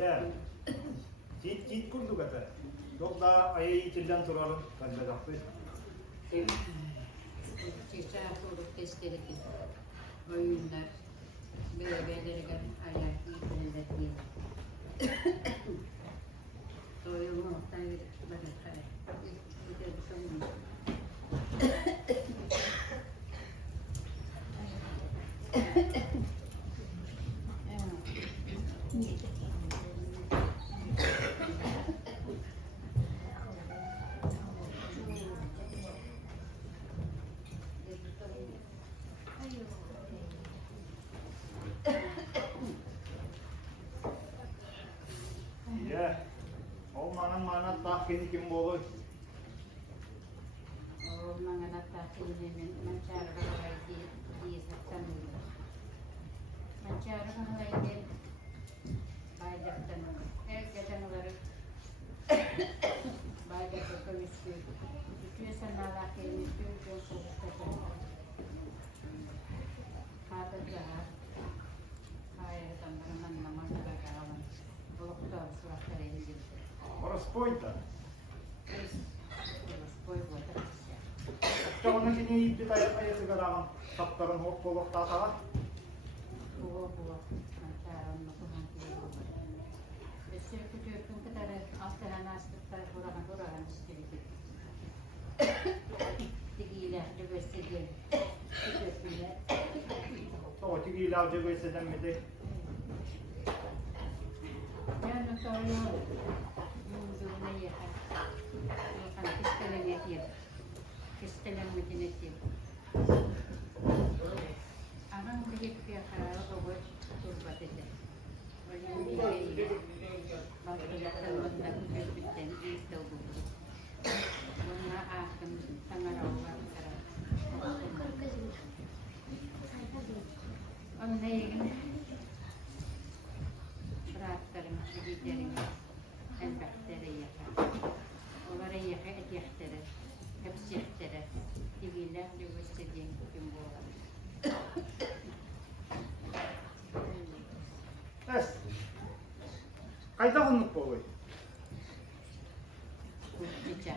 Ya. Çit kurduk ata. Yok daha ayı içinden soralım. Ben de kaptı. Çiçeğe sorup testleri ki oyunlar beraberleri kan ayak yıkılında değil. Doyumu muhtemelen bana kare. Bir de düşünmüyorum. Ya. Olmanın mana tahkini kim olur? Mga natatin mancara ka di sa tanong. Mancara ka lagi bayar tanong. Tanong lagi bayar ka komisyon. Itu sa nalaki itu yung susunod. Kata jahat. Kaya tamang naman nagkakaroon. Doktor surat rin din. Orası pointa. Spoy buat. Çabanın sini ipti tayak ayı sigara kaptarın hop kolok tata. Buat mancara nakuhan kilo. Besok kita kita ada asalan aspek kurang sedikit. Tigilah juga sedikit. O tigi ilavcı göğseden mi de? Yani sonra muzuruna yakar. Yakan kistelen yetiyor. Kistelen mutine yetiyor. Aman bir yakar robot turbat eder. Onun bir baktıktan ondan bitten istav bu. Buna akım tangarawa kara. Onun beratlarım giderim en bakteri yakar. Onlara yakar et yaktarır. Hepsi yaktarır. Dibiler de gösterdiğin gün bu olabilir. Es. Kayda konuk bu oluyor. Kurtluca.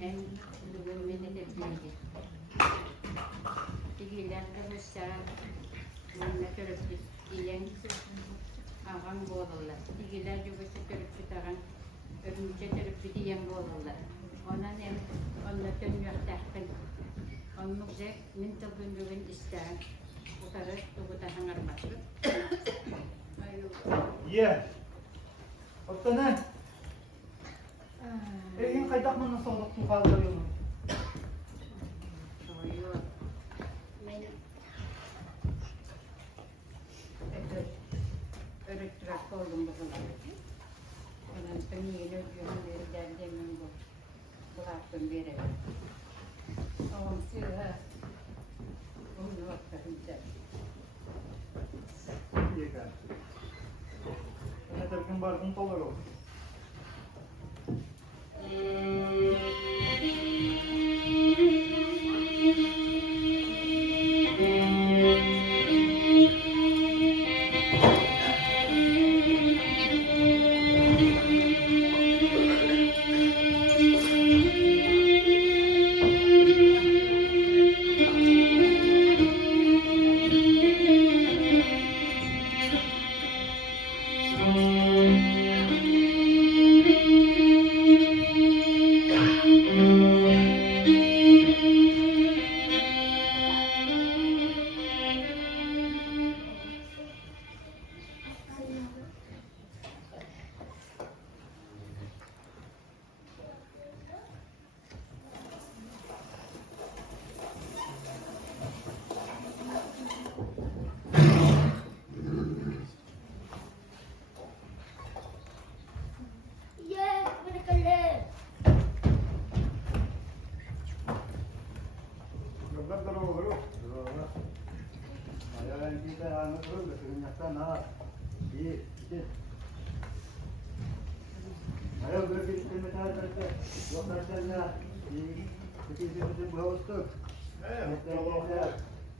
En bölümünde de bildi. Dibiler de gösteren bununla törüp diyen ağam boğulurlar. Digiler juga törüp tutaran örümce törüp diyen boğulurlar. Ona dönüyor tahtın. Onun bize min tabunduğun isteyen utarı tuğuta hangarması. Ye. Hatta ne? Yung kaydak mo ng solok kung kagawin mo. Soyo. Örüttürak oldum bakalım. Onun peniyeli ödüyorları derdemin bu. Bıraktım bir eve. Oğlum sığha. Onu vaktarınca. Ye ka. Kaya talagang barkong tolero. Ayo berarti komentar berarti. Buat rasanya di kecil-kecil bawah tuh. Kalau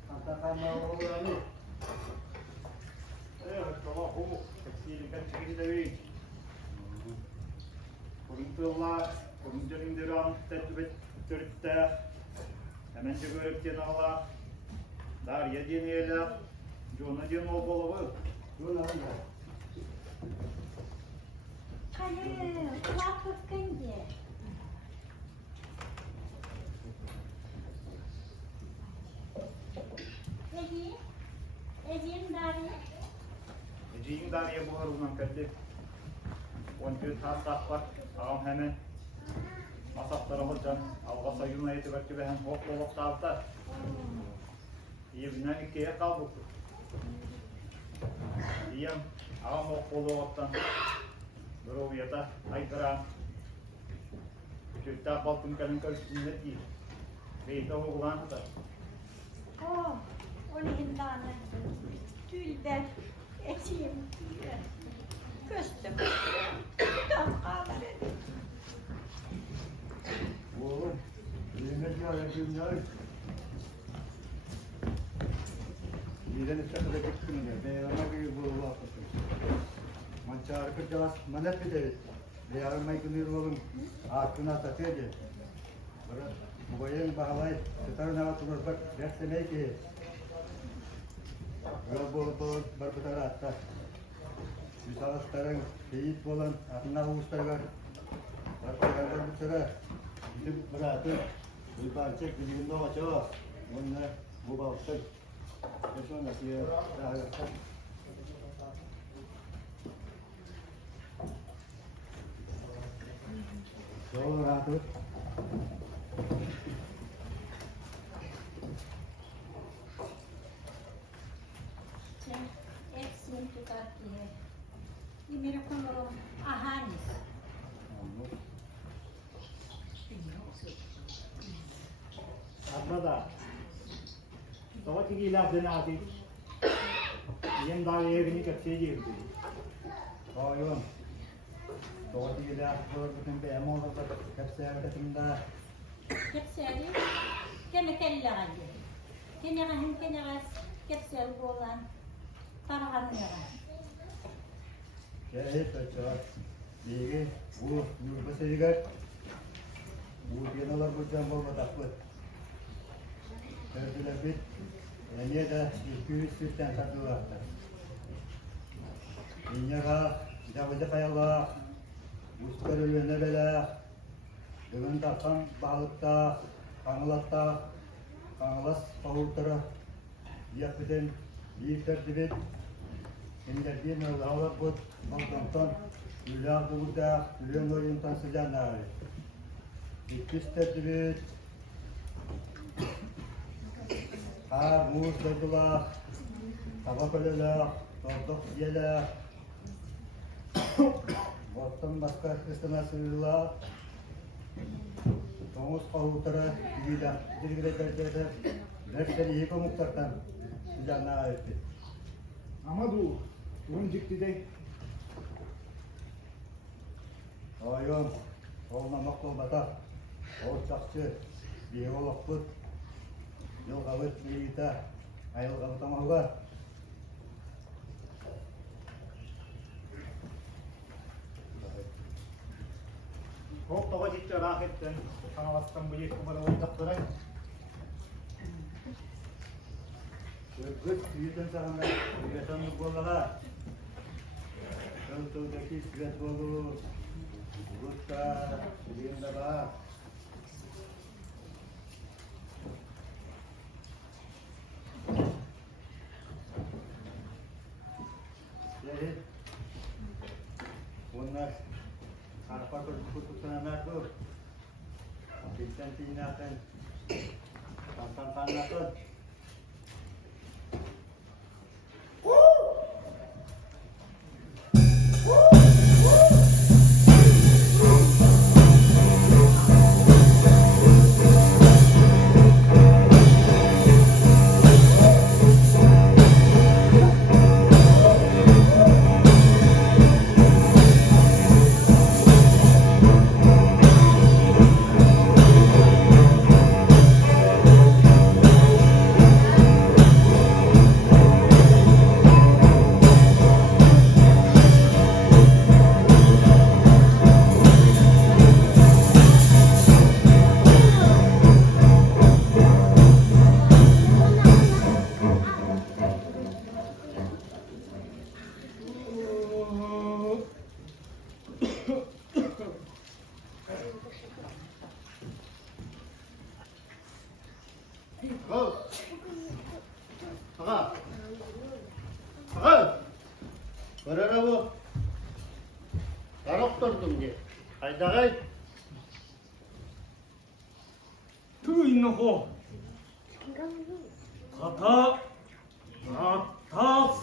katakan mau ini. Kalau homo kecil Ini dari kuruntular, kuruntuların devam tertibette hemen de görüp Allah dar yediğiyle Jona diyen o bolu Dur lan ya. Hayır, kulaklık kanki. Ejim dari. Eciğin dar ya bu harundan kaldı. Onca tas var. Ağam hemen masaklara hocam alga sayılma etibarki ve hem hop hop tavta. İyi bilen ikiye kaldık. İyiyim. Ağam hop hoptan. Durum yata aykıran. Çocuklar balkın kalın karşısında değil. Beyte oğlan da. Oh, onu hindana. Tülden. Ejim. Köstüm. Tam kadar. Oğlum. Yemek ya yapayım ya. Yeden üstüne de çıktım ya. Ben yana bir bu vakıf. Mançar kıracağız. Manet bir de. Yarın maykınır oğlum. Aklına satıyor ki. Bu bayın bahalay. Tutarın hava tutar bak. Derse ne ki? Yol bol berputar atta. Misal sekarang keyif bolan. Aklına uğuşlar var. Berputar bir sıra. Gidip bırakıp. Bir parça gidip açıyor. Bunlar bu balıklar. Sonra diye daha Doğru rahat ol. Sen hepsini tutar diye. Yemin konurum ahanis. Abla da. Daha ki ilah dene ati. Yem daha evini kapsaya girdi. Oyun. Doğru değil ya. Bütün bir emol da hepsi evletinde. Hepseri keme kelleğinde. Keneğin keneğes hepseri boğulan. Karahanlara. Hep açıyor. Bilgi bu yurtbası yigar. Bu diyanalar bu jambol bataklı. Terdiler bit. Niye de 200 sütten satıyorlar. İnyaka, javaja kayalar. Uskar ölüne bela. Dengan takkan balıkta, kanalatta, kanalas pahultara. Yapıden bir tertibet. Kendileri bir mevzular bu. Balkontan, ülah burada, ülah oyuntan sıcağına. İkiz tertibet. Har, muz, dördulah, tabak ölelah, tortok yelah. Bostan başka kısına sığırlar. Tomuz pahutara, gidah, dirgire tercihler. Dersleri iyi pamuklardan sıcağına aitti. Ama du. Bunun ciddi de. Oyun, olmamak ol batak. Orçakçı, bir olak put. Yol kavut birlikte, ayıl kavutamağı. Hop daha ciddi rahatten. Kanavastan bu yek kumara oyuncakları. Gıt büyüten saranda, üretenlik bollalar. Sözüldeki süret bollu. Gıtta, birinde var. Jadi, bunlar harpa keputusan itu, kita tindakan tentang itu. Barara bu. Tarok durdum diye. Haydagay. Tüyünü Kata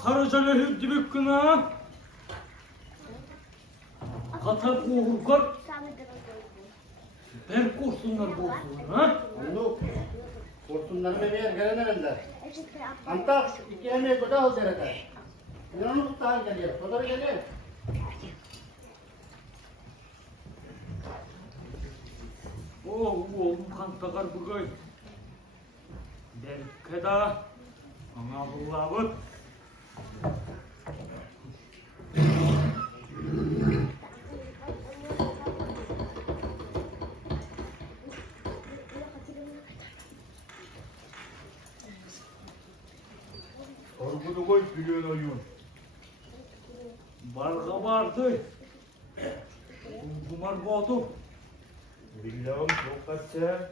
sarıcalı hüddü kına. Kata kuhurkar. Ber kursunlar bolsunlar ha? Onu kursundan beni ergelen erenler. Antak iki emeği koda ol serete. İnanın muhtahan geliyor. Kodar geliyor. Oğlum kan takar bugay. Derkeda ana bulavut. Orgudu koy gülüyor oyun. Barga vardı. Kumar boğdu. Bilmiyorum, çok kaçsa.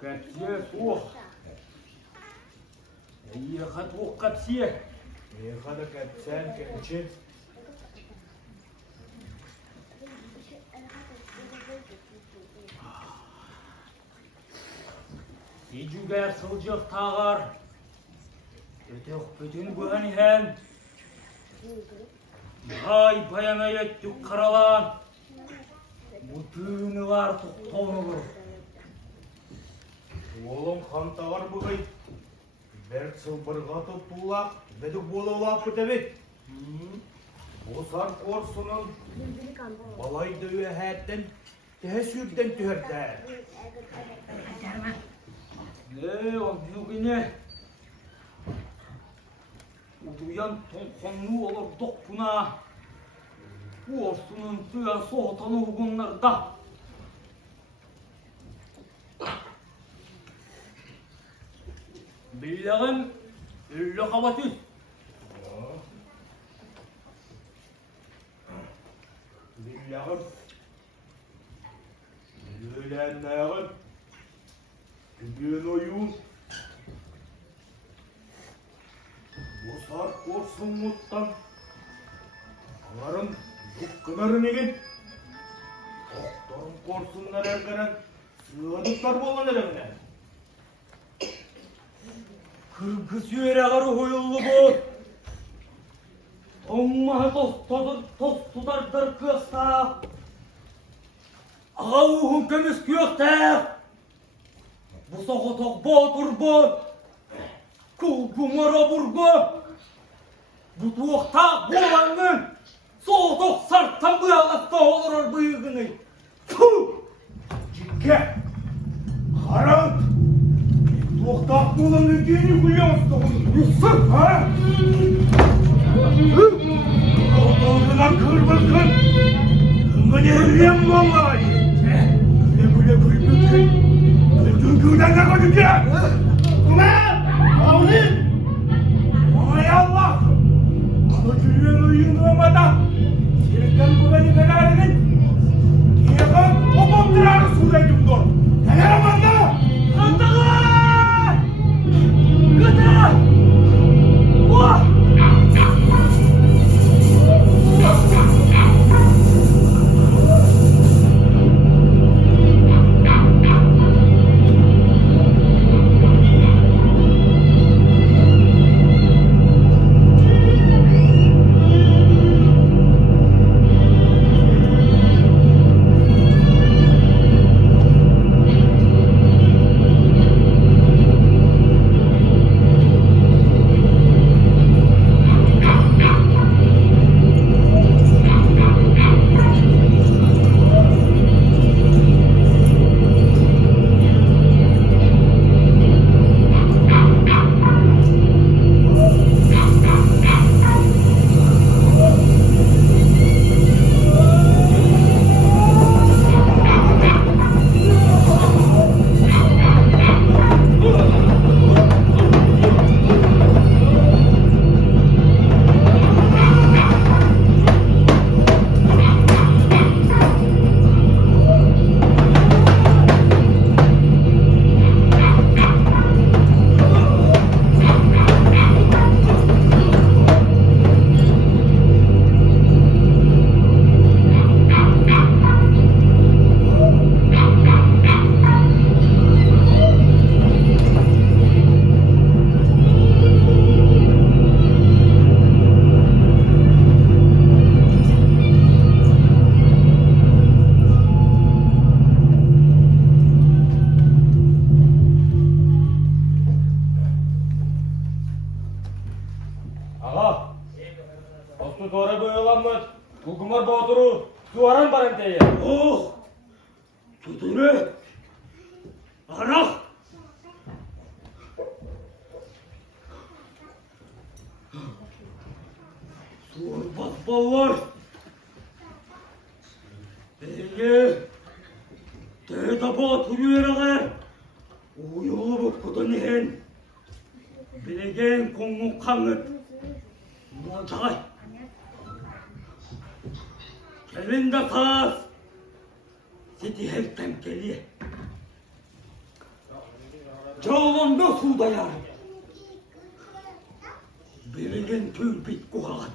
Kaçıya soğuk. Yakat o kaçıya. Ne kadar kaçsan, kaçın. Ecüger sılcık tağar. Ötök bütün güvenihen. Hay bayana yettik karalan. Bütün var tuğtonulur. Oğlum kan tağar bugay. Berk sılbırga tutulak, bedik bola olap bitebek. Bosar korsunun balay dövü həyətten təhəssürdən tühərdə. Ne onu güne. Uduyan tonkonlu olur dokpuna. Bu orsunun tüya soğutanı ugunlarda. Bildiğim üllü havatüs. Billahım. Ölenləğin. Gübün oyun. Bosar korsun muttan. Onların yukkınarın egin. Oktarın korsunlar ergenen. Sığadıklar bolan elemine. Kırgız yöre ağır huyullu bu. Amma tost tutardır kısta. Ağa uğun kömüs kökte. Bu soğutok boğdur bu. Kulkumara burgu. Bu tuğukta boğanın. Soğutok sarttan bu yağlatta olur bıyığını. Tuh! Cikke. Karan. Tohtak bulan ülkeyi kuyuyorsun. Yusuf ha? Doğrudan kırbıkın. Kımın evriyem vallahi. Güle güle kıybıkın. Öldüğün güğden ne koyduk ya? Ulan! Avni! Ay Allah! Bana gülüyen uyuduğumada şirketten bu beni fenerinin Diyekon topum dırarı sudaydım dur. Fener amanda! Kandalar! Gıda! Vah! Ostu doğru boyalanmaz. Kukumar boğduru. Suvaran baranteye. Oh! Tuturu! Arak! Suvar basbalar! Beni Tedaba turuyeralar! Uyuğu bakkudan ihen! Bilegen kongu kanıt! Mocay! Kelin de tas! Siti helten geliye! Cağlamda suda yar! Bilegen tül bit kuhagan!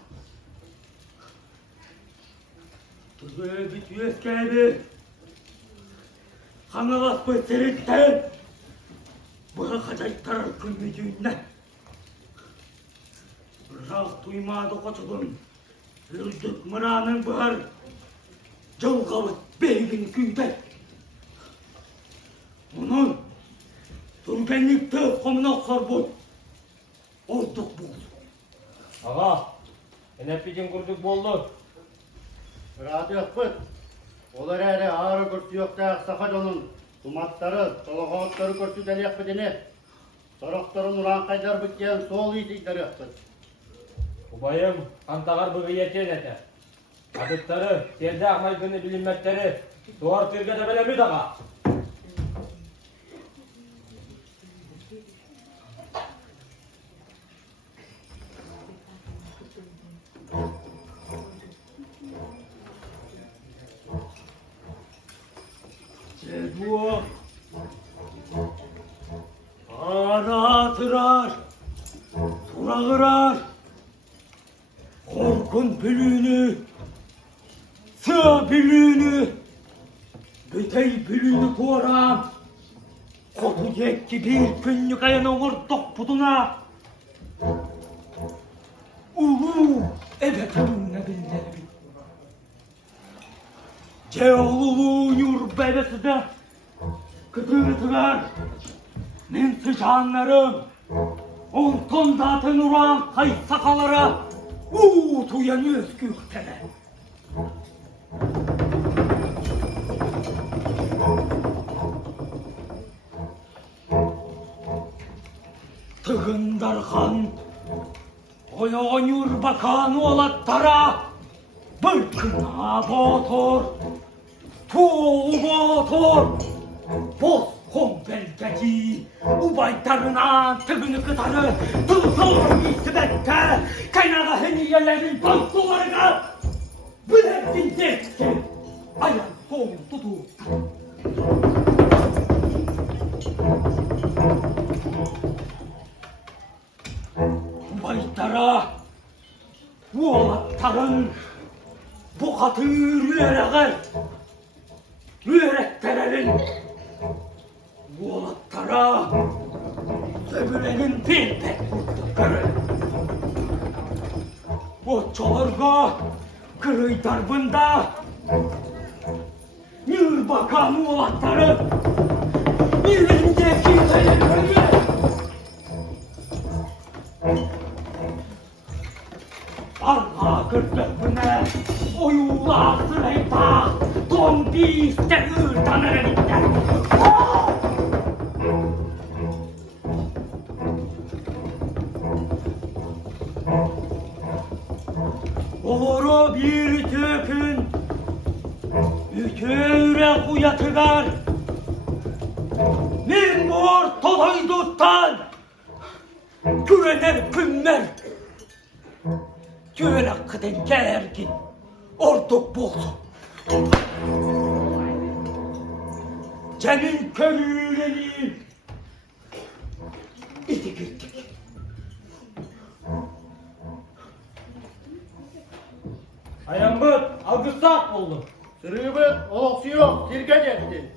Tüzü bit yüz geldi! Kanılas bıtırıttın! Bırakacaklar külmücüğünden! Bırak duymadı koçudun! Ürdük mıranın bıhar! Cılgavıt beygin güyde! Onun Türgenlik tığ komuna sorbun! Olduk bu! Ağa. Enepicin kurduk boldu. Rahat yok bıt. Olar ere ağrı kurtu yok da sakal onun. Tumatları, soloğutları kurtu deli yok bedeni. Sorokların ulan kayдар bitken sol yiyecekleri yok bıt. Ubayım kantagar bıgı yeten ete. Adıtları, selde amaygını bilinmekleri. Doğar türgede belemi dağa. Cedu aratırar, surağırar, korkun bülüğünü, sığ bülüğünü, bütey bülüğünü koran, kotuyek ki bir günlük ayın oğurduk buduna, ulu ebetünle bildirim. Ceoğluluğun yurbebesi de kıtırtılar, men sıçanlarım, on ton zatın uğran kayıt sakalara, uğutuyan özgürtene. Tığındarkan, oyan yurbakan olattara, bırkına botor, tuğu botor, boz kong belgeci, ubaytarına tığını kıtarı, tılsal isibette, kaynağı heniyelerin balsularına, biletin dekti, ayak soğuk tutu. Ubaytara, bu olattarın, bu katı rüyereğer, rüyerektererin, bu olattara, söbülenin bir pek vurdukları. Bu çorga, kırıy darbında, yür bakan olattarı, yüreğindeki telegrafı. Arka kırklarına oyula sırayta zombi stehür tanırlıkta. Oru bir tüpün ütüre uyatıgar. Min ortalayı tuttan küreler pünler. Güven hakkıdan gergin, orduk buldu. Senin körüğüneni iti gittik. Ayambıt, algıstak oldu. Sırıbıt, oloksu yok, sirke etti.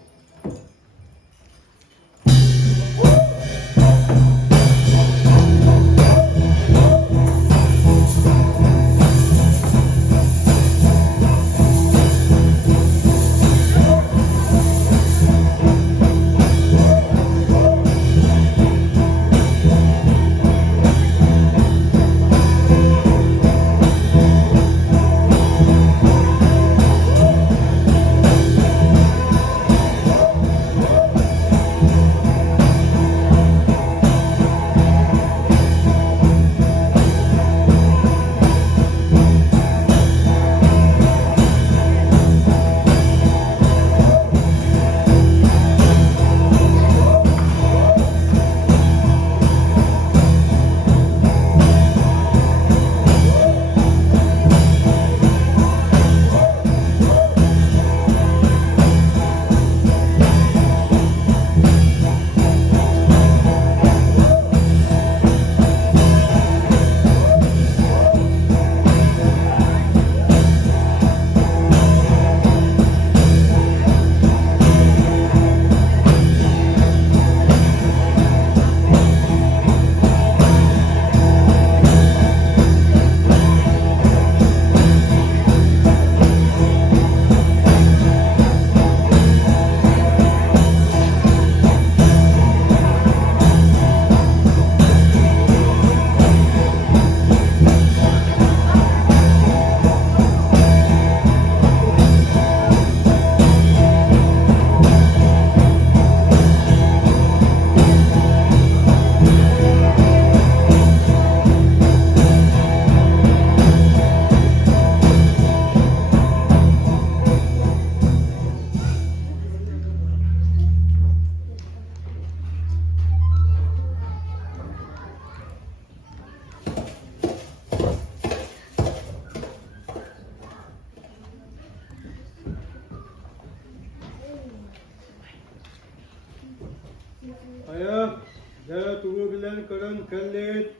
kellit.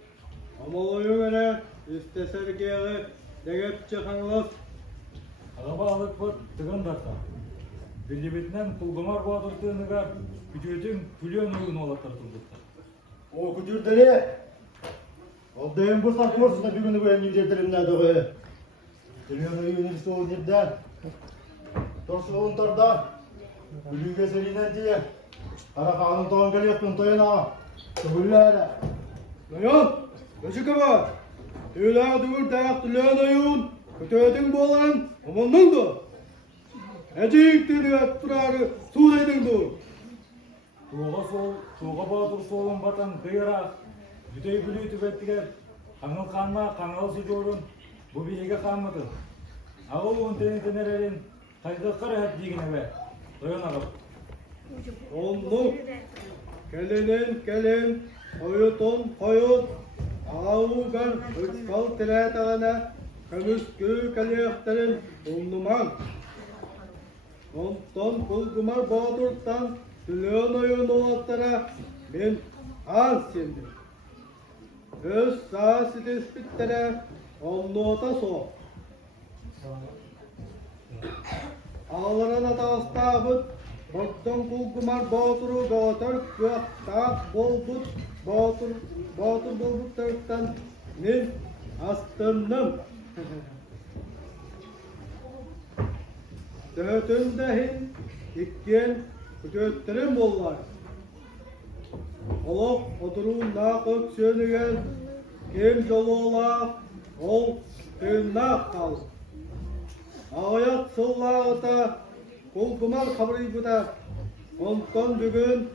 Amalığı göre istesergeği degepçe kanlıs. Araba alıp bot tıgın data. Bilibitinden kulgumar boğdurduğunuga küçüğün külyon uygun olattırtıldıkta. O kütürleri. O deyim bu sak kursunda bir günü böyle giderdirim ne doğru. Trilyon üniversite o nereden? Torsu ontarda. Ülüge seline diye. Ara kanun doğan geliyorsun toyuna. Tübüllere. Layon. Gözü kapat. Tüyler dur dayak tülen ayun. Kötüydün boğulan. Amandan da. Ecik tüyler turarı. Suğdaydın da. Tuğga bağdır soğun batan kıyıra. Yütey bülüy tübettiler. Kanıl kanma, kanal sıcıorun. Bu bilge kanmadı. Ağıl on tenererin. Kaydıkkar hep digine be. Doyan ağıl. Onluk. Gelinin gelin. Koyutun koyut. Ağugar. Üskal tiretağına. Kömüskü kaliyakların. Onluman. Ondan kulgumar bağdurttan. Tülyon oyun olatlara. Ben az şimdi. Öz sağ sitespittere. Onluğata soğuk. Ağların atastabıt, bottun kulkumar bağturu bağtır, göktak bolbut, bağtır bolbut tırktan min astınım. Dötündehin ikken kütötterim bollar. Olok oturun naqık sönügen, kim jolu ola, ol tünnaq kal. Ağayak sıllağıta, kulkumar kabri buda, ondan bugün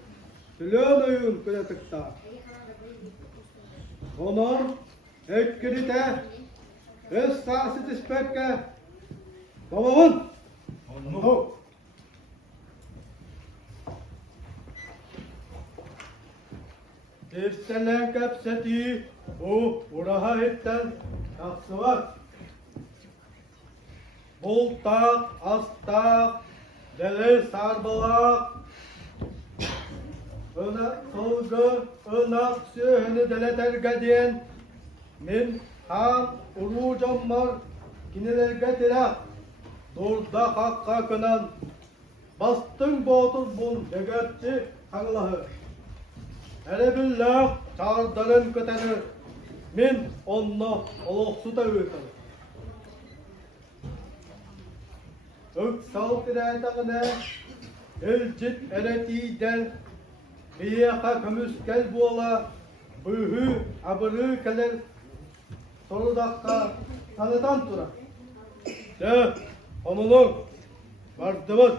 tülön oyun küretikta. Onun ekkirite, öz sağsı dispekke, babamın, onu. Efselen kapseti, o uraha etten, taksı var. Bultak, astak, deli sarbalak, sılgı, ınak, söhünü deleterge diyen, min ham, uru cammar, kinelerge direk, durda hakka kınan, bastın boğdur bul, degetçi kanlahı. Hele billah, çağırdalın kötenir, min onna oluksu da öğütülür. Öksal tiretağına, elcit eretiden, biyaka kömüskel buola, bühü, abırı keler, soru dakika, tanıdan tura. De, onulun, vardımız.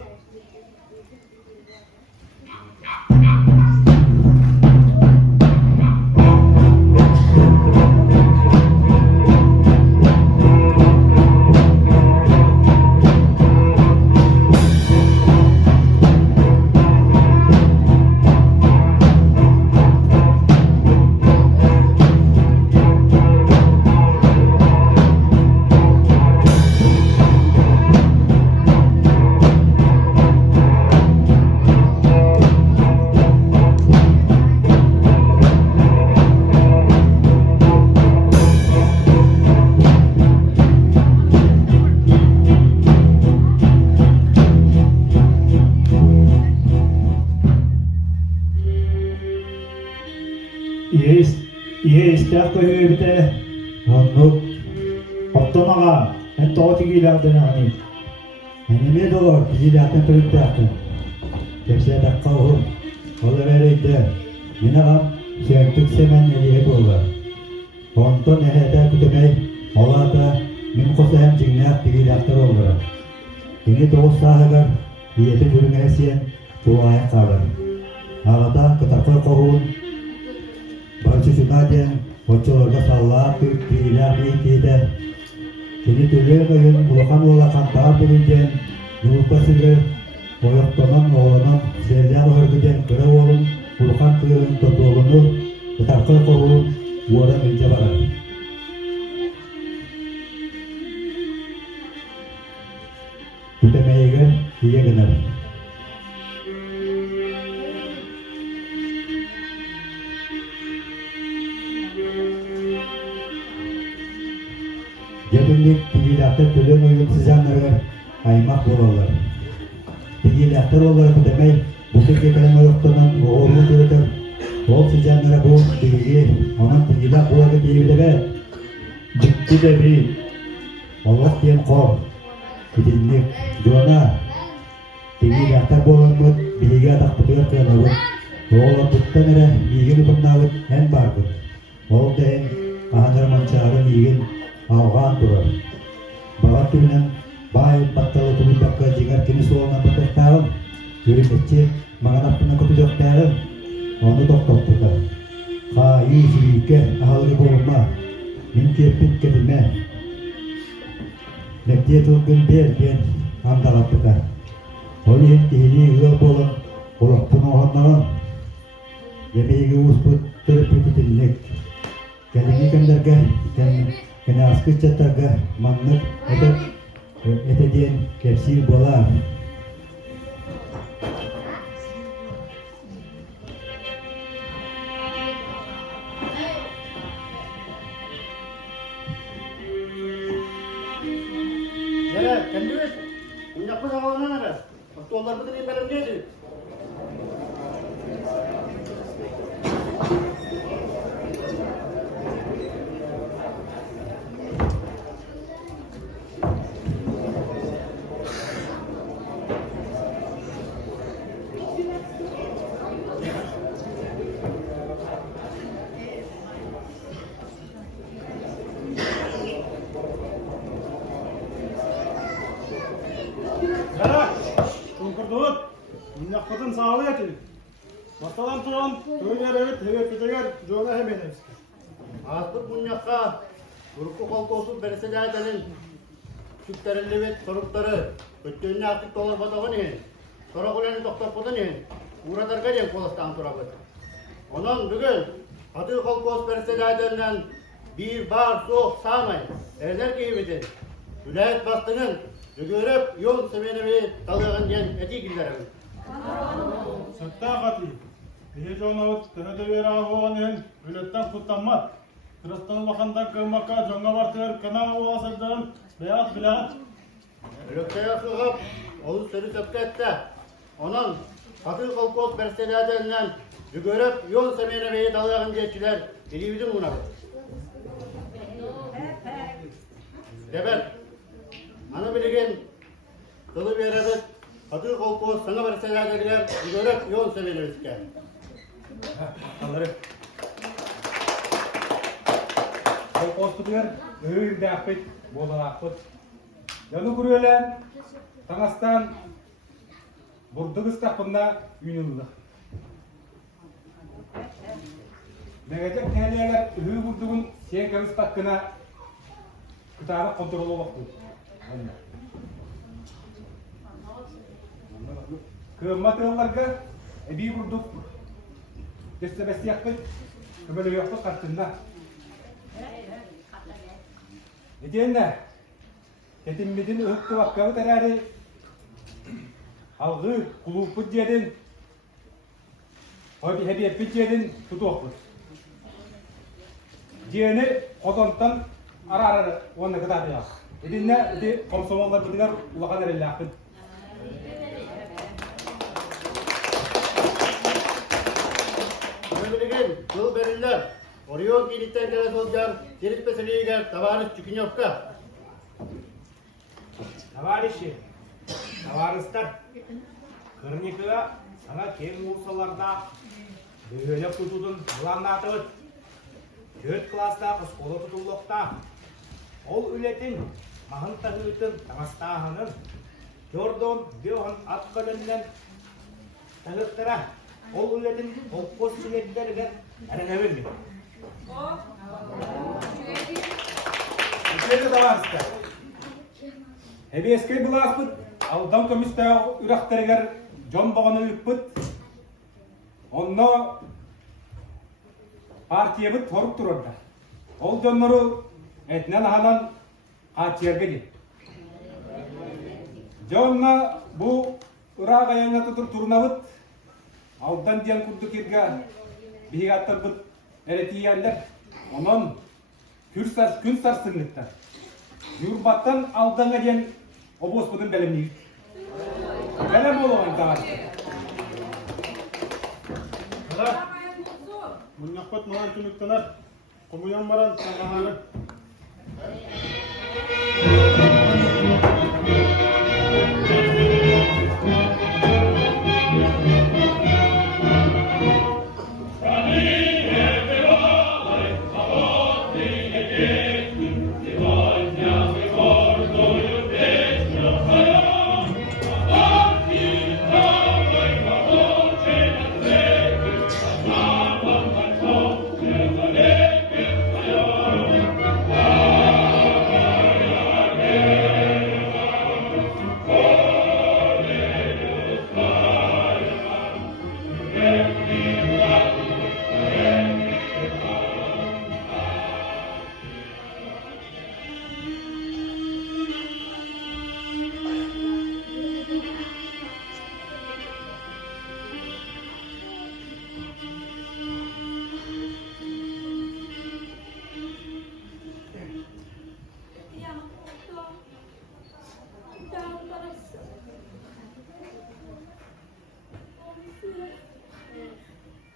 Ihe istak öğüte onluk ottonaga en toğutigilerden hani enime doğar bizilerden pörüktakın tepsiye takka ohun ola vereyde minagam söntük semen eliye boğlar onton ehede kütemey ola da mimkosa hem cignak digilerden olur ini doğuz sahagar iyeti jürümesiyen bu ayet kalır ağada kıtakol kohun Barcı Cunadiyen, Hocalarga sallar, Türkliler birlikte. Kini tüller köyün ulakan olakan dar bölünden, yumurtasıgı, oyoktanan oğlanan, serden örgüden kıra olun, ulakan köyün totoğunu, kıtakıl koğun, bu adam ilce barar. Tütemeyiger, iye gınar. Bilgiler tölen oyun sizanlara aymak bolurlar. Bilgiler olar bu demey bu teki kelime yoktuğundan oğlu türüdür. Ol sizanlara bu bilgi, onun bilgiler bu arada bilgiler ve ciddi de bir Allah diyen kor, gidinlik, Jona, bilgiler bolurlar, bilgiler takputuyor kıyanavut. Oğla tuttan ere bilgini bunlavut en bardır. Ol da en ahanır mançağırı bilgin avgan durur. Bagat tümünen bay battalı tümün bakka jigar kini soğunan bataktarım. Yürümekçi mağanaptına kutu joktarım. Onu doktor tutar. Ha iyi sivike ahalıgı bolma. Min kepit kedime. Nektiye tulgun bir diyen amdalat tutar. Oli en tihili ıgıl bolun. Olaktun oğanların. Yemeği usput terpitinlik. Kendini kendarga, kena askı çatarga, manlık etediyen kepsil bolar. Ya, kendiniz. Yapın havalarına ne be? Doktorlar mı deneyim benim neydi? Yara! Tunkurduğut! Minnaklıkın sağlığı yetirin. Masalan turan, töyler evet, heve fiteger, jona hemenemiz. Artık bunyakka, Urku kolkosu bersedadenin Türklerin ve sorukları, kötüğünü artık dolar batağın ihin. Sorakulerini doktor kodun ihin. Uğradarga diyen kolastan sorabıt. Onun bugün, Adı kolkos bersedadenin bir bar soğuk sağmayın. Erler gibidir. Ülayet bastının, görüp yol semenevi dalığın diyen eti gillerim. Sökta katı. Diye jonavut, tönöde veri ağıvan en, ületten kutlanma. Kırıstan bakanda kırmakka, jonga vartır, kana oğasırdan, beyaz bilat. Ölükteye sığıp, onu sürü söpke etti. Onun Adı kolkos bersedadenin görüp yol semenevi dalığın diyetçiler, biliyordun buna. Deber, ana bilgin, kılı bir aradık, Adı kolkos sana bersedadeler, görüp yol semenevi iken. Alırım. O kostuyor, öğür de affet, boğdan affet. Yanı kuruyorlar, tanastan, burduguz kapında ünlü. Megacak tehliyeler, öğür burdugun, sen kırız takkına, kıtara kontrolü vakti. Kırmat yollarga, bir burduk, göstermesi yakın, böyle yaptık kartında. Edende, etimizin öhtü vakkağı terari, algı, kulupu diyedin, hadi hediye diyedin, tutu okut. Diyeni odontan ara onu kadar ya. Edinne, edi komsomallar budiler ulakan erille akın. Bilgin, kıl beriller, Orion kilitten gelen solcar, kilit peseliği gel, tavarış çıkın yokka. Товарищи, товарищlar, kırmızıya sana kem vursalarda böyle tutudun bulanlatır. 4 klasta kıskola tutulukta. Ol ületin, mahın tahıtın, tamastahanın, Jordan, Biohan atkalından tahıttıra. Ol ületin, kolkos siletlerine erenebilir mi? Üçüncü tavarsızlar. Hebi eski bulaşpıt, aldan kömüste ürekteriger John Boğan'ı üppüt. Onunla partiye bit torup dururdu. Ol John'ları etnen halan atiyerge di. John'la bu Irak ayağına tutur turnavıt. Aldan diyen kurdu kirge bihigattar bit eretiyenler. Onun gün sarsınlıkta. Yurbattan aldığına diyen obos budun belimni. Belem olan daha. Munyakpat mahan tümüktener. Kumuyan baran sangahanı.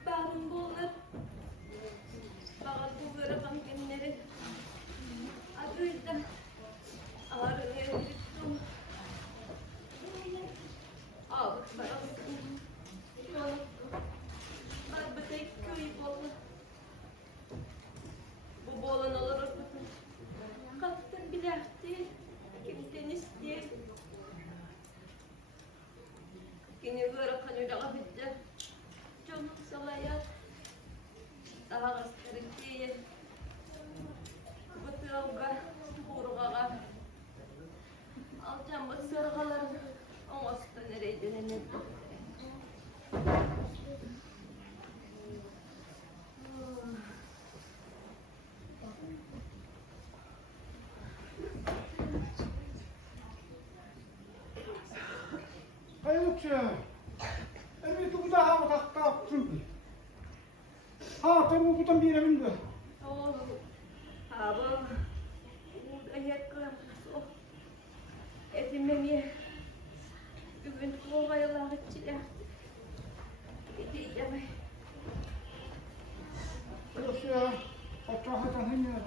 Bağım boğulur. Fakat bu bırakam günleri adıyla ağrıya yürüttüm. Ağlık barasın. Barbada köy boğulu. Bu boğulan olur. Kaptır bilahti. Kimden isteyip. Yine bırakan öyle bitti. Çabuk salayat. Daha gazetleri değil. Bu travga, burgağa. Alacağım bu sırgaları. Olmazsa nereye dönelim. Hayırlıkça. Elbette bu da hava takta yaptım. Ha tabi buradan bir yere bindi. Oğlum, abi, burada yakın. Etimden ye. Bugün kovayalar içine. Gideceğim. Hayırlıkça. Hatta hatan hem ya.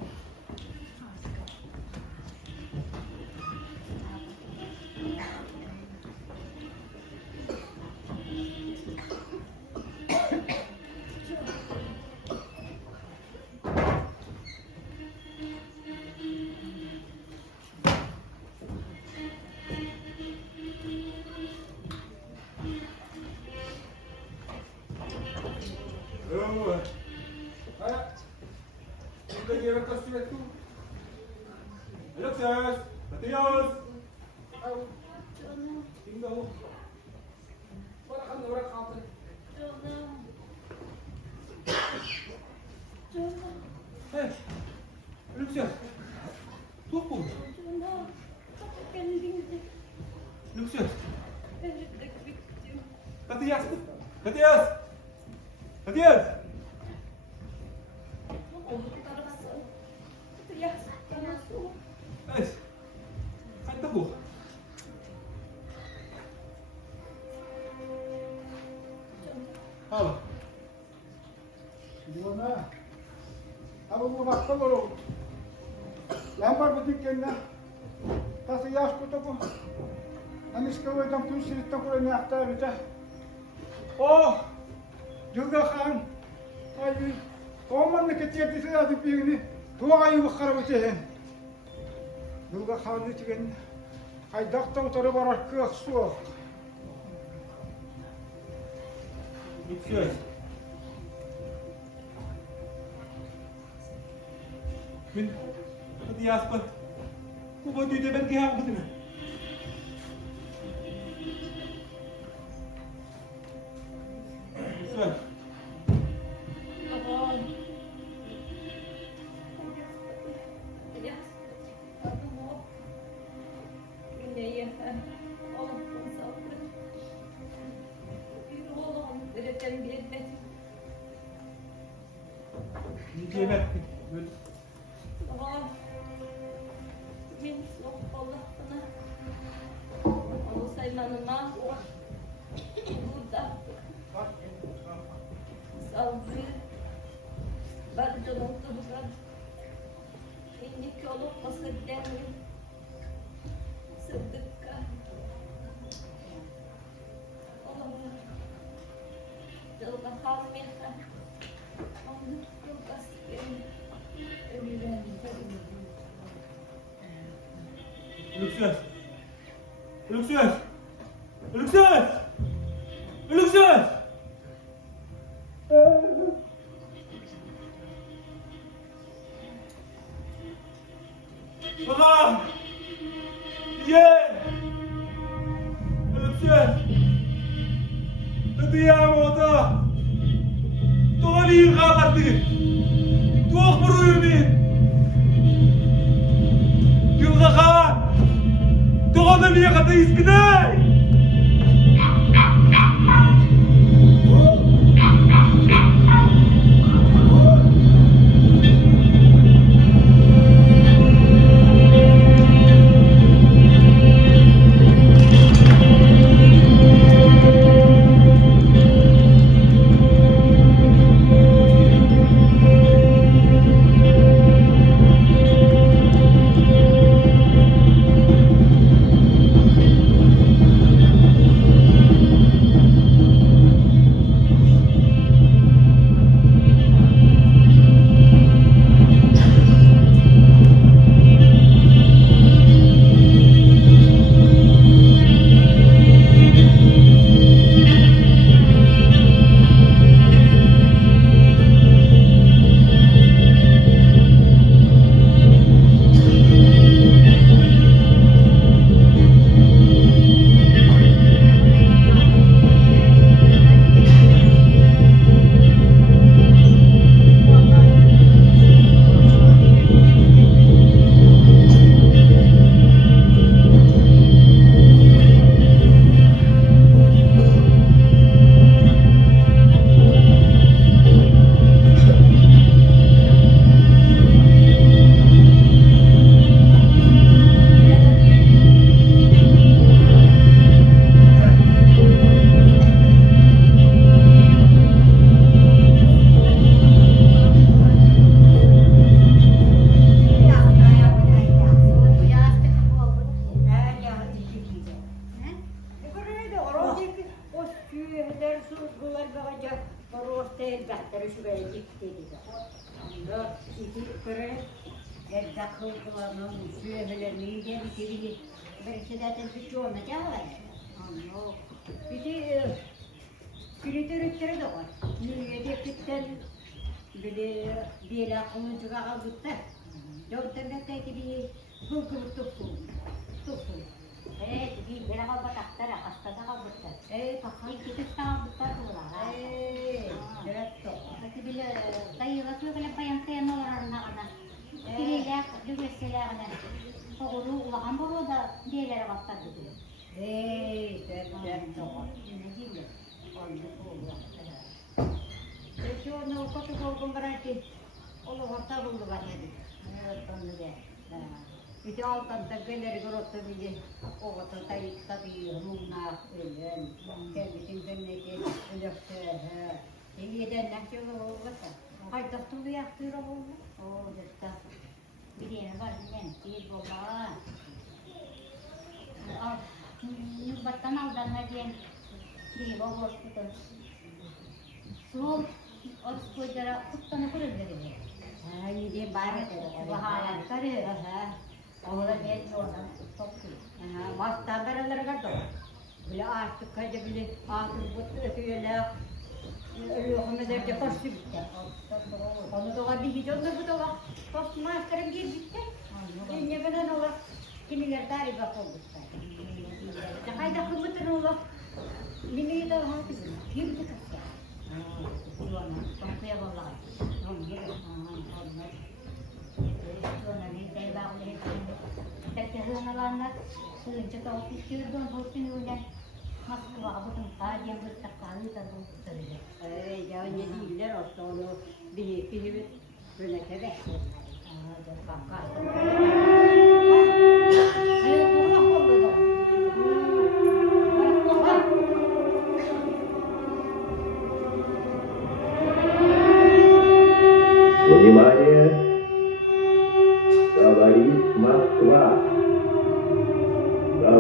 Al. Gimana? Apa mau bakal lo? Lampar betul kena. Tapi ya aku tahu. Anis kau jam tu sih tak boleh nak tahu dah. Oh, juga kan. Ayo, kawan ni kecil tu saya tu pilih ni. Dua ayu bakar macam. Juga kan ni cikan. Ay doktor terbaru ke suah. Yüksel. Min, hadi Yasper. Bu boyutu ben kıyam gitme. Yüksel. Min Burada. Savcı. Ben canım tutulan. İndik yolu pasaklarını. Sıddık'a. Olamaz. Yolda kalmayan. Onu yolda sıkıyorum. Ölüren. Ölüksüz! Ölüksüz! Ölüksüz! Ölüksüz! Baba! Ye! Ölüksüz! Ödüyem oda! Doğa bir kağıtlı! Doğuk buruyumin! Yılga kağıt! Doğada bir yakada izginay!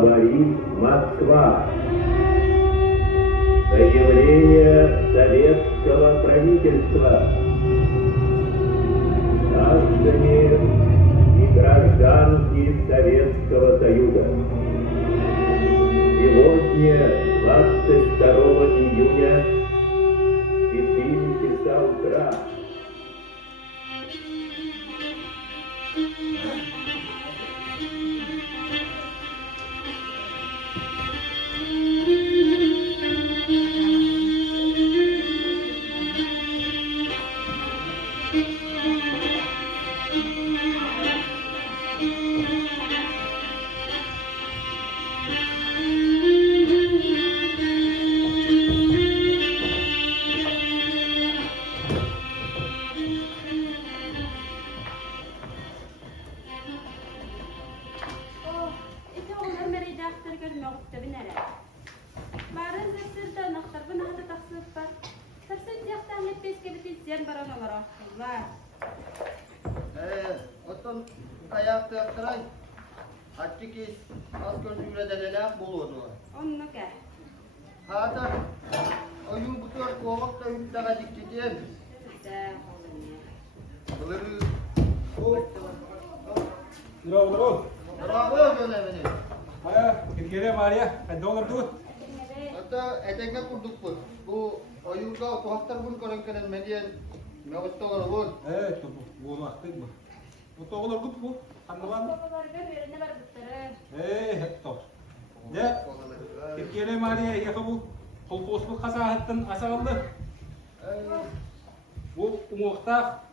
Говорит Москва. Заявление советского правительства. Граждане и гражданки Советского Союза. Сегодня, 22 июня, в 4 часа утра, Oton kayak teatray. Açıkçası az gözüyle deneler bulurdu. Onunla gel. Hatta oyun bu tür kovak da yurttağa diktiğin. Bunları Bravo. bravo dönemini. Aya, gel Maria. Hadi olur dur. Hatta etenge kurduk bu oyunda otohatlar bunu koran medyen mevzular var. Evet, bu vakti bu. Bu olur bu. Anlamadın? Hep top. Ya, gel Maria ya bu. Kolposlu kasahattan asaldı. Bu umuqta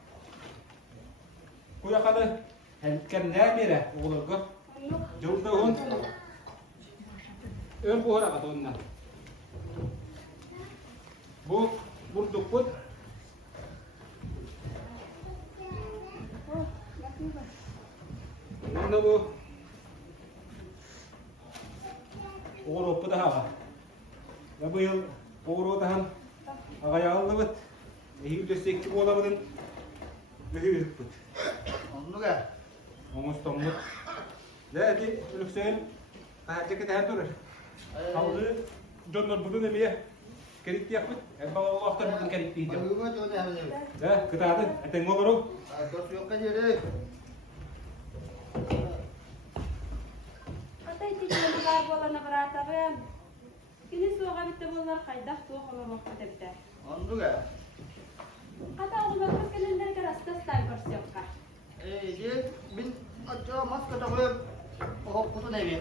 kuyakalı helken ne bire olur bu? Jurda hun. Ör bu hara kadınlar. Bu burduk bu. Ne bu? Avrupa daha. Ya bu yıl Avrupa'dan ağayalı bit. Ehil destekli olabilin. Ehil bit. Onu gel. Omustomut. Ladi Lüksel. Tahacak et durur. Havlu Johnlar budun emiye. Kerik yapıt. Elbağ Allah'tan budun kerik değil. Oyuna dönemini. Ya kıtadı. Eten olur. Dost yok yeri. Atay tijini var bolana bıraktım. Kini soğuk bitti bunlar kaydak soğuk olur vakti bitti. Onu gel. Kata oğlum bakır kendileri karasta stay kursu yokka. Dia bin aja mas kata boleh pohon putu nevi.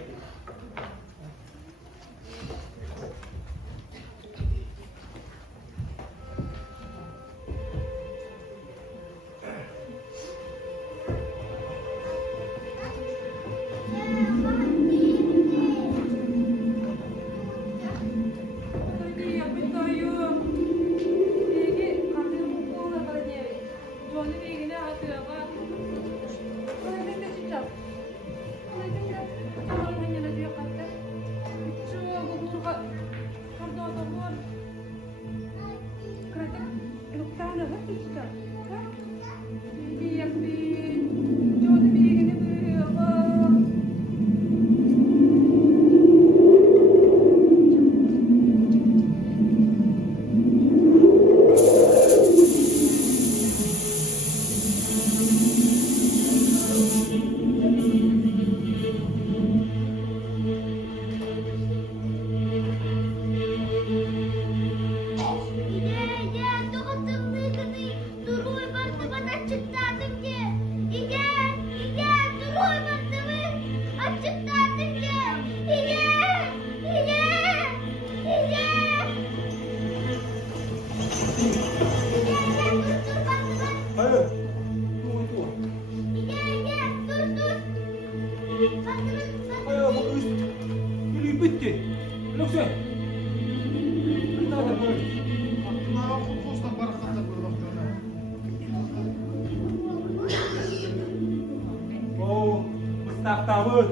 Tahun.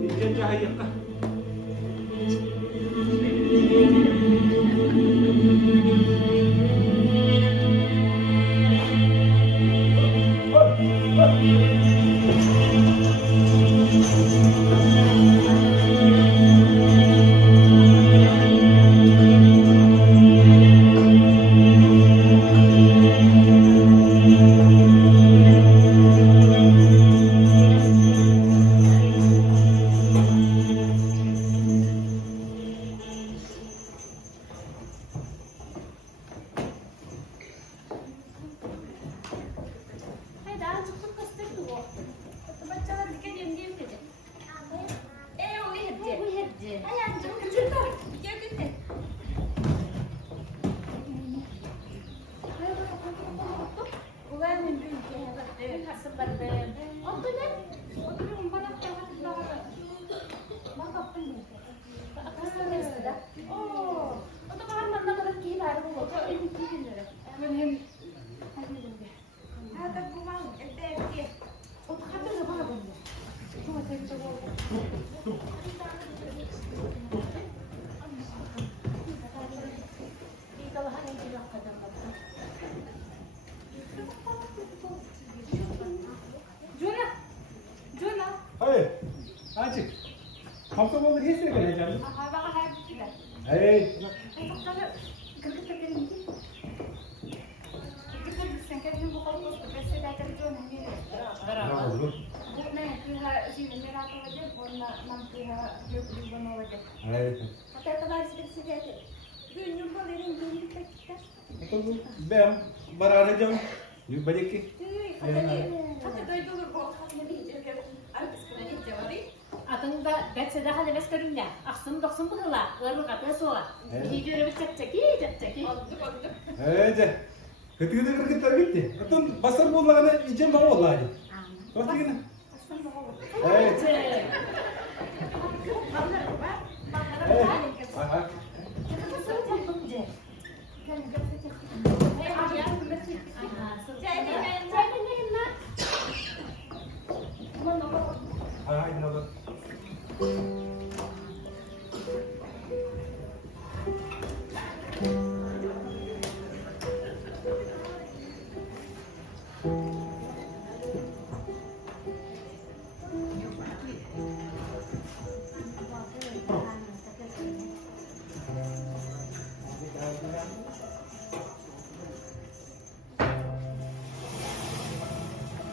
Bikin cahaya kah? Oh, oh. Oo. O da karnından ne kadar giyiler bu. Ben hem هذا الجمال الدافئ O da kadar bana bunu. çok sevecek oldum. Bir de daha ne gibi kadar. Jona. Jona. Hayır. Hadi. Kamsa bolda hiç de geleceğim. Aha bak aha gittiler. Hey. Ay bak sana kırkıta gelince. Kırkıta gitsen kendin bu kolu kostu. Ben size derken Jona niye? Bravo. Bu ne? Fiha şimdi merak olacak. Onunla nam fiha gökyüzü bana olacak. Hayır. Hatta kadar size gönlüm balayım gönlüm pekişler. Ben bararacağım. Banyak ki. Hatta dayı olur bu. Ne diyeceğim? Arkasına ne diyeceğim? Atında geçse daha ne beskarınca. Aksın doksun bıkıla. Irlık atı soğa. Bir görevi çek. Evet. Ketika kırkıtlar bitti. Atın basar bollağına içeceğim bana vallahi. Tostu yine. Evet. Evet. Aha. Haydi ne olur.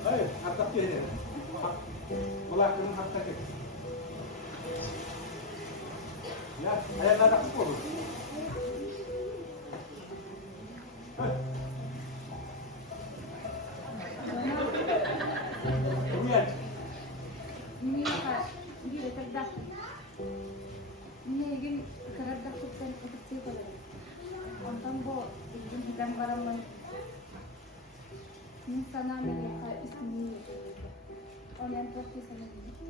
Hayır, atap yeri. Kulaklarını hatta kes. Ya, ayaklar takıp olur. Kemudian, Ini Pak, dia terdak. Ini gini kerada kutan kutu itu. Kontan bo, ini hitam karaman. Ini sana mereka ismi. Orang pasti sana.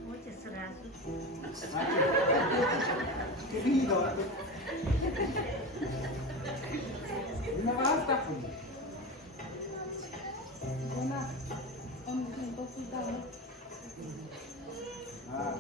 Hoca sırası. querido. Una basta. Ona, onun için dokudan. Ah.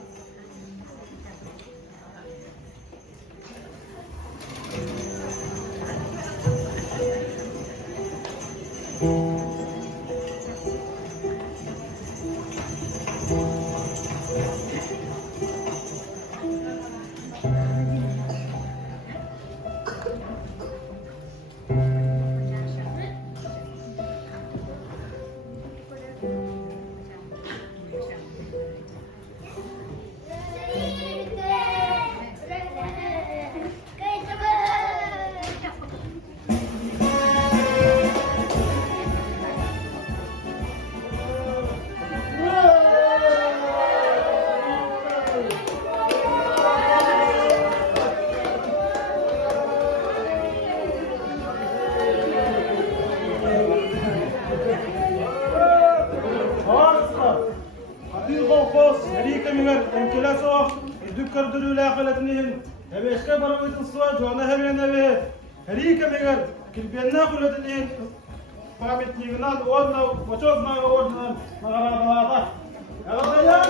Hebeşke baramaytın sıva joğana hemen evet. Herike meğer kilbenna kuladın pametliğin al orna oçozna orna mağarabalada. Yaladayan.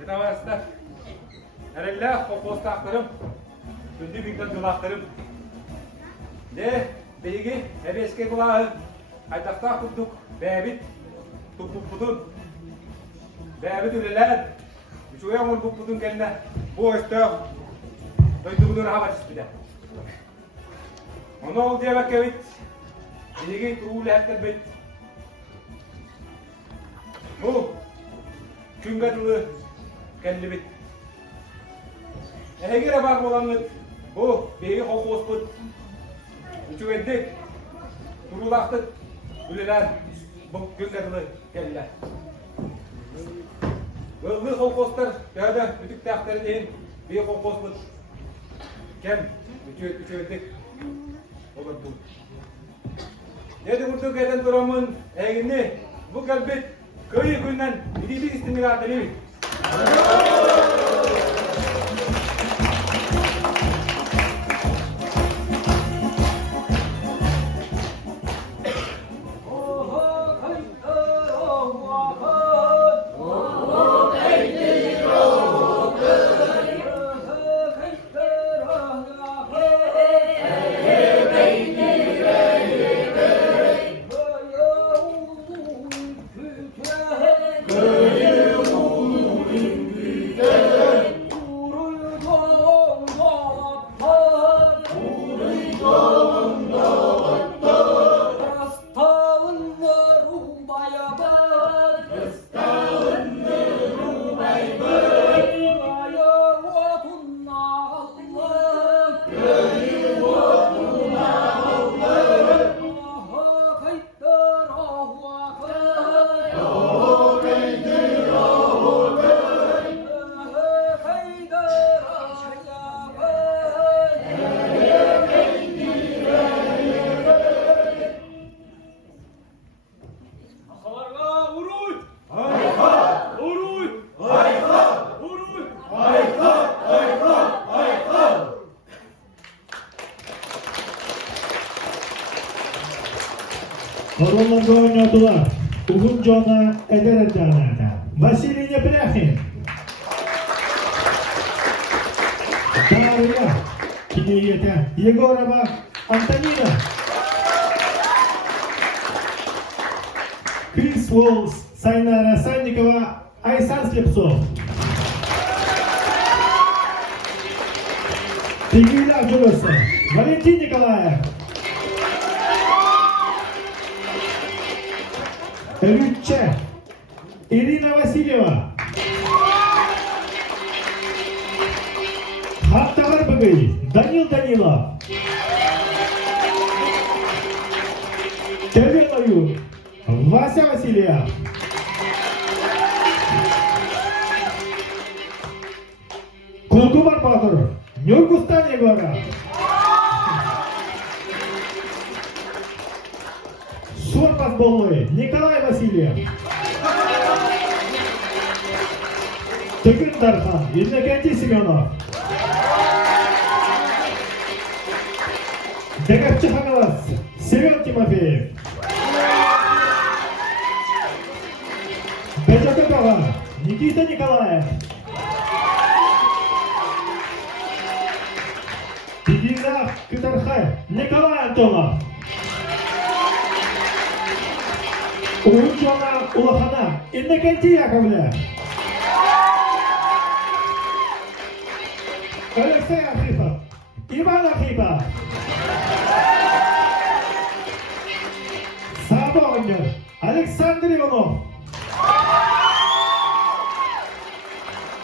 Bitavaslar. Herella kokostaklarım. Gündü büyükten yolaklarım. De bilgi hebeşke kulağı. Aytakta kurduk bebit. Tutun. Bebit ülüler. Üçüye mul tutun kendine. Bu işte. Döydü bunu rahat ispide. Onu ol diye bakayım. Bilgi tuğul hakkı bit. Bu. Küngadılı. Kendi bit. Ehegire bak olanı. Bu. Bilgi hokos bit. Üçü ettik. Turulaktık. Ülüler. Bu küngadılı. Kendiler. Böyle kokoslar, ya bütün takdirde değil, bir kokoslar. Kem, üçüydük. Olur bu. Ne de burada gelen duramın, egini, bu kalbit, Köyü günden bir istimini atırıyor. Horonlarda oynadılar. Uzunca ona eder ederlerdi. Vasiliy Nepryaxin. Darya Kineyeta Yegorova Antonina. Chris Walls, Saynara Sannikova, Aysan Slepsov. Tigriler Jolosu, Valentin Nikolaev. Rütçe, Irina Vasilyeva. Hattavar Bıgıy, Danil Danilov. Terenoyu, Vasya Vasilyev. Kulkumar Badur, Nurgustan Yegorov. Сурпас Болой, Николай Васильев. Тыгын Дархан, Иннокентий Семенов. Дегапчы Хагалас, Семен Тимофеев. Бежакова, Никита Николаев. Пидинах Кытархай, Николай Антонов. Oyuncuna Ulahana, Innokentiy Yakovlev. Alexey Arkhipov, Ivan Arkhipov. Sağda oyuncu, Alexander Ivanov.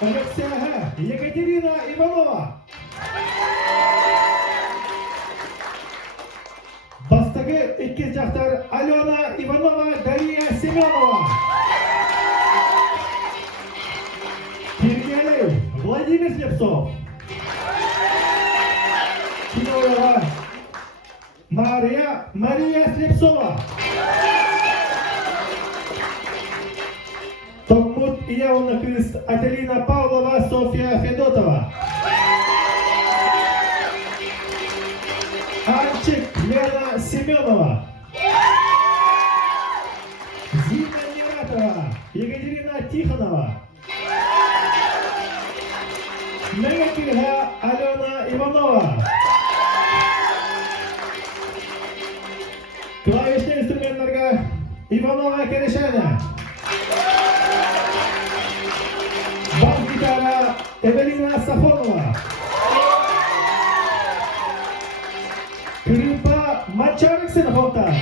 Alexeya Yekaterina Ivanova. Bastagi ikiz jaktar Alyona Ivanova, Darya Semyonova. Kirgelev Vladimir Slepsov. Kinoyeva Maria Slepsova. Томмут Явна Квист Ателина Павлова, Софья Федотова. Анчик Лена Семенова. Зина Нератова, Екатерина Тихонова. Мегакильга Алена Иванова. Клавишный инструментlarga Иванова Керешена. Бас-гитара Эвелина Сафонова. Скрипка Мачарик Синхота.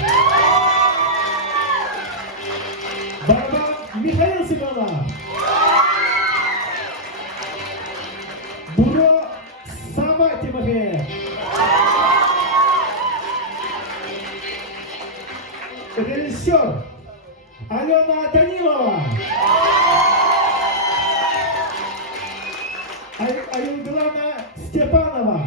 Барабан Михаил Семенов. Буро Сава Тимофеев. Режиссер Алена Данилова. Аюглана Степанова.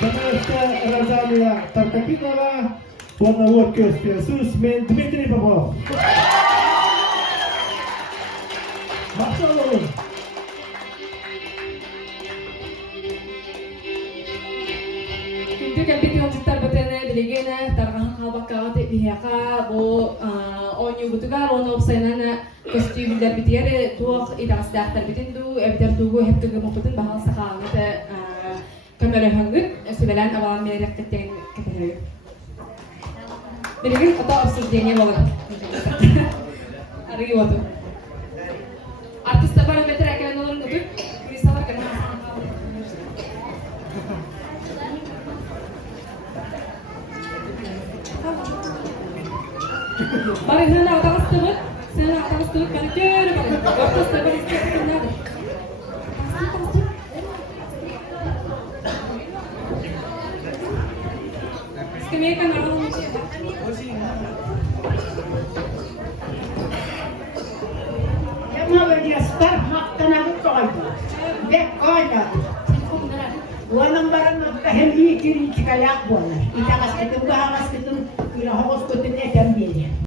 Камерista Розалия Таркапинова, вот gösteriyorsunuz. Ben Dmitri Popov. Başlayalım. Itu kan bikin jutar betene diligena tarang halbaka te dihaka bo onyu butuga rono opsenana kostüm der bitiere tuh idas daftar bitindu evder tugu hep tugu moputun bahal sakal te kamera hangut sebelan awalan merek keten ketene diligin atau obsidiannya banget hari waktu artis tabar better akan nonton tuh misalnya kan Barang sana atas tebat, sana atas tebat kan kira barang. Atas tebat itu kan ada. Sekarang kan orang macam Kamu lagi start makan aku kau dek kau ya. Wanang barang nak hendak kiri cikayak buana. Ita kas itu bahas itu kira hos